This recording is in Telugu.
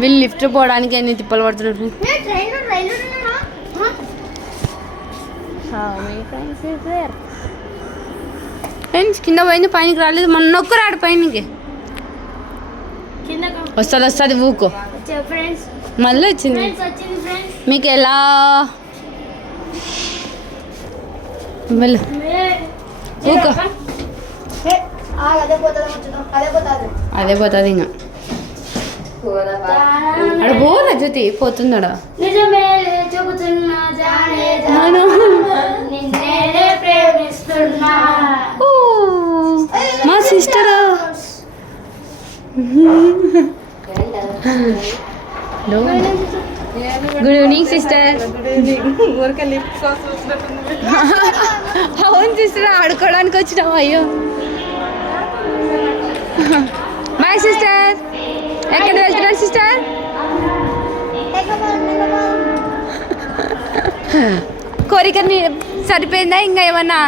వీళ్ళు లిఫ్ట్ పోవడానికి ఎన్ని తిప్పలు పడుతున్నారు ఫ్రెండ్స్. కింద పోయింది, పైనకి రాలేదు. మొన్న ఒక్కరు ఆడ పైనకి వస్తుంది ఊకో. మళ్ళీ వచ్చింది. మీకు ఎలా వెళ్ళు ఊకో. అదే పోతుంది ఇంకా అక్కడ పోరా జ్యోతి పోతుందడ. మా సిస్టర్ గుడ్ ఈవినింగ్ సిస్టర్. అవును సిస్టర్, ఆడుకోవడానికి వచ్చినావు. అయ్యో బాయ్ సిస్టర్. ఎక్కడ వెళ్తున్నారు సిస్టర్? కోరిక సరిపోయిందా ఇంకా ఏమన్నా?